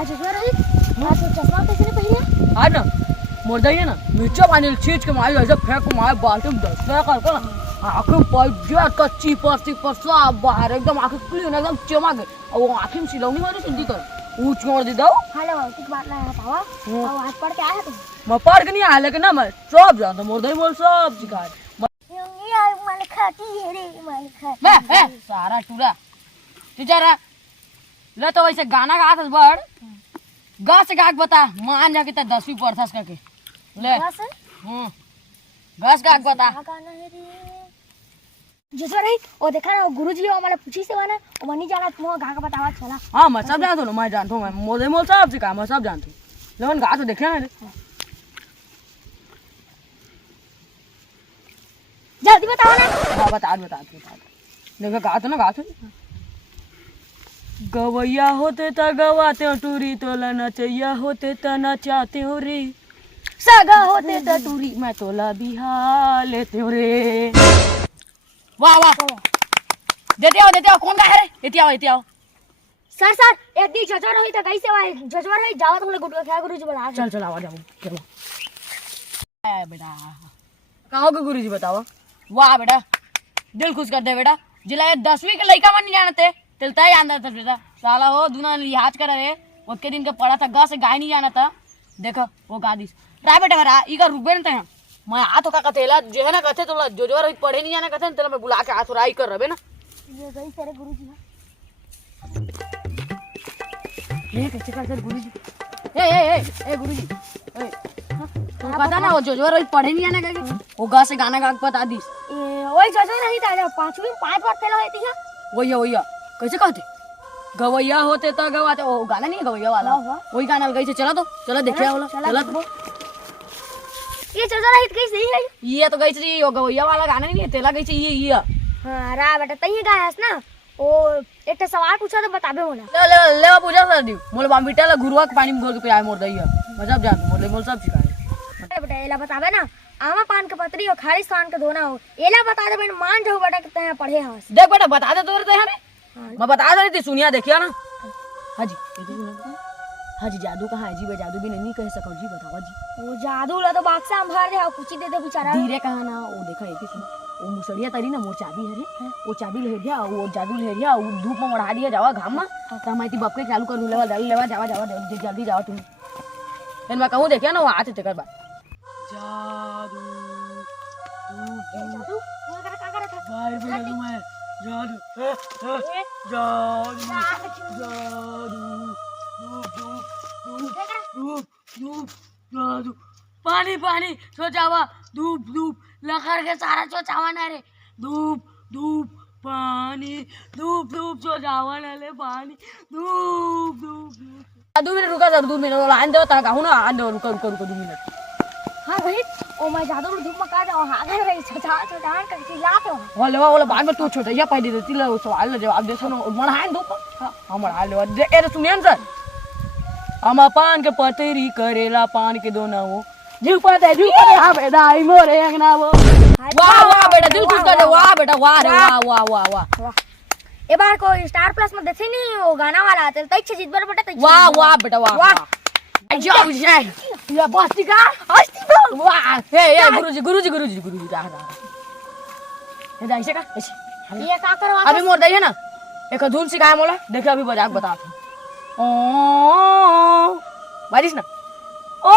आज जोर रही आज चश्मा कैसे नहीं पहनिया आज ना मोर दई है ना नीचे पानी छींच के मारे ऐसे फेंक के मारे बाल्टी में दस कर ना आँखें पड़ कच्ची पस्ती पसा बाहर एकदम आँखें क्लीन एकदम चमक और वो आँखें में सिलौनी मारी सीधी कर ऊँच मोड़ दे दो। हेलो ठीक बात ना है पावा और आज पढ़ के आया तुम मैं पढ़ के नहीं आया लेकिन ना मैं सब जानता मोर दई बोल सब सिखा यार माल खाती है रे माल खाती मैं सारा टूरा बेचारा ले तो वैसे गाना गात बड़ गा से गा के बता मान जा के 10वीं पढ़थस करके ले बस घास गा के बता गाना है रे जोर रही ओ देखा ना गुरुजी हमारे पूछी से बना ओ मनी जाना तुम गा के बतावा चला हाँ मैं सब जानता हूँ मैं जानता हूँ मैं मोदे मोल सब सिखा मैं सब जानता हूँ लेकिन गा तो देखे ना जल्दी बताओ ना हाँ बता देखो गा तो ना गा तो गवैया होते त गवाते हो टूरी तोला नचैया होते त नचाते हो रे सगा होते तो टूरी मैं तोला बिहा लेते हो रे। वाह वाह देते आओ कौन गा है रे देते आओ सर एक दी जजर होई त कैसे वाई जजवर है जावत हम गुड क्या गुरुजी बोला चल आवाज आओ चलो बेटा कहो के गुरुजी बताओ। वाह बेटा दिल खुश कर दे बेटा जिला 10वीं के लड़का मन नहीं जानते तिलता ही जानता था बेटा साला हो दुना लिहाज कर रे ओके दिन के पढ़ा था गा से गाय नहीं जाना था देखो वो गा दिस राय बेटा मेरा ई का रुकबे न थे मैं आ तो का कथेला जो है ना कथे तो जो रही पढ़े नहीं जाना कथे तेला मैं बुला के आ तो राई कर रबे ना ये गई तेरे गुरुजी ये कैसे कर सर गुरुजी ए गुरुजी ए तो पता ना वो जो रही पढ़े नहीं जाना करके वो गा से गाना गा के बता दिस वही जजर नहीं था 5वीं 5 बार फेल होती है वही कैसे कहते गवैया होते तो गवाते वो गाना नहीं है गवैया वाला वही गाना कैसे चला तो चला देखिए बोला चला तो ये जजर रही कैसे है ये तो गई थी वो गवैया वाला गाना नहीं है तेला गई ये हां रा बेटा तई गायस ना ओ एक सवाल पूछा तो बताबे हो ना ले पूछा सर दी मोल बाम बेटा ला गुरुआ के पानी में घोल के पिया मोर दई मैं सब जानता मोर मोल सब सिखाए बेटा एला बताबे ना आमा पान के पतरी और खाली स्थान के धोना हो एला बता दे बेटा मान जाओ बेटा कितना है पढ़े हस देख बेटा बता दे तो रे मैं बता दे रही थी सुनिया देखिया ना हाजी हाजी जादू कहाँ है जी बे जादू भी नहीं कह सको जी बताओ जी वो जादू ला तो बाक्सा हम भर दे कुछ दे दे बेचारा धीरे कहा ना वो देखा है सुन वो मुसड़िया तरी ना मोर चाबी है रे वो चाबी ले दिया वो जादू ले दिया वो धूप में मढ़ा दिया जावा घाम में तो माइती बाप के चालू कर लेवा जावा जल्दी जाओ तुम फिर मैं कहूँ देखिया ना वो आते तेकर बाद जादू जादू वो करा का था बाहर भी जादू मैं जादू पानी सोचावा धूप लखर के सारा सोचावा ना रे धूप पानी धूप सोचावा ना ले पानी धूप 2 मिनट रुका सर 2 मिनट लाइन दो ता कहूं ना आन दो रुका 2 मिनट हां भाई ओ मैं जादू धूप में का जाओ हां घर रही छछा कर चिल्लाते हो वाला बाद में तू छोटा या पहले देती ले सवाल जवाब दे सुनो मढ़ा दो हम मढ़ा ले ए सुनियन सर हम पान के पतरी करेला पान के दोना वो जीव पर हां बेटा आई मोरे अंगना वो वाह बेटा दिल खुश कर दे वाह बेटा वाह रे वाह ए बार को स्टार प्लस में देखे नहीं वो गाना वाला आते तई छे जीत बेटा वाह बेटा वाह जाओ जाए या बस्ती का वाह ए गुरुजी जा ये ऐसे का ऐसे ये का करवा अभी मोर दई है ना एक धुन सिखाया मोला देखो अभी बजा के बता ओ बारिश ना ओ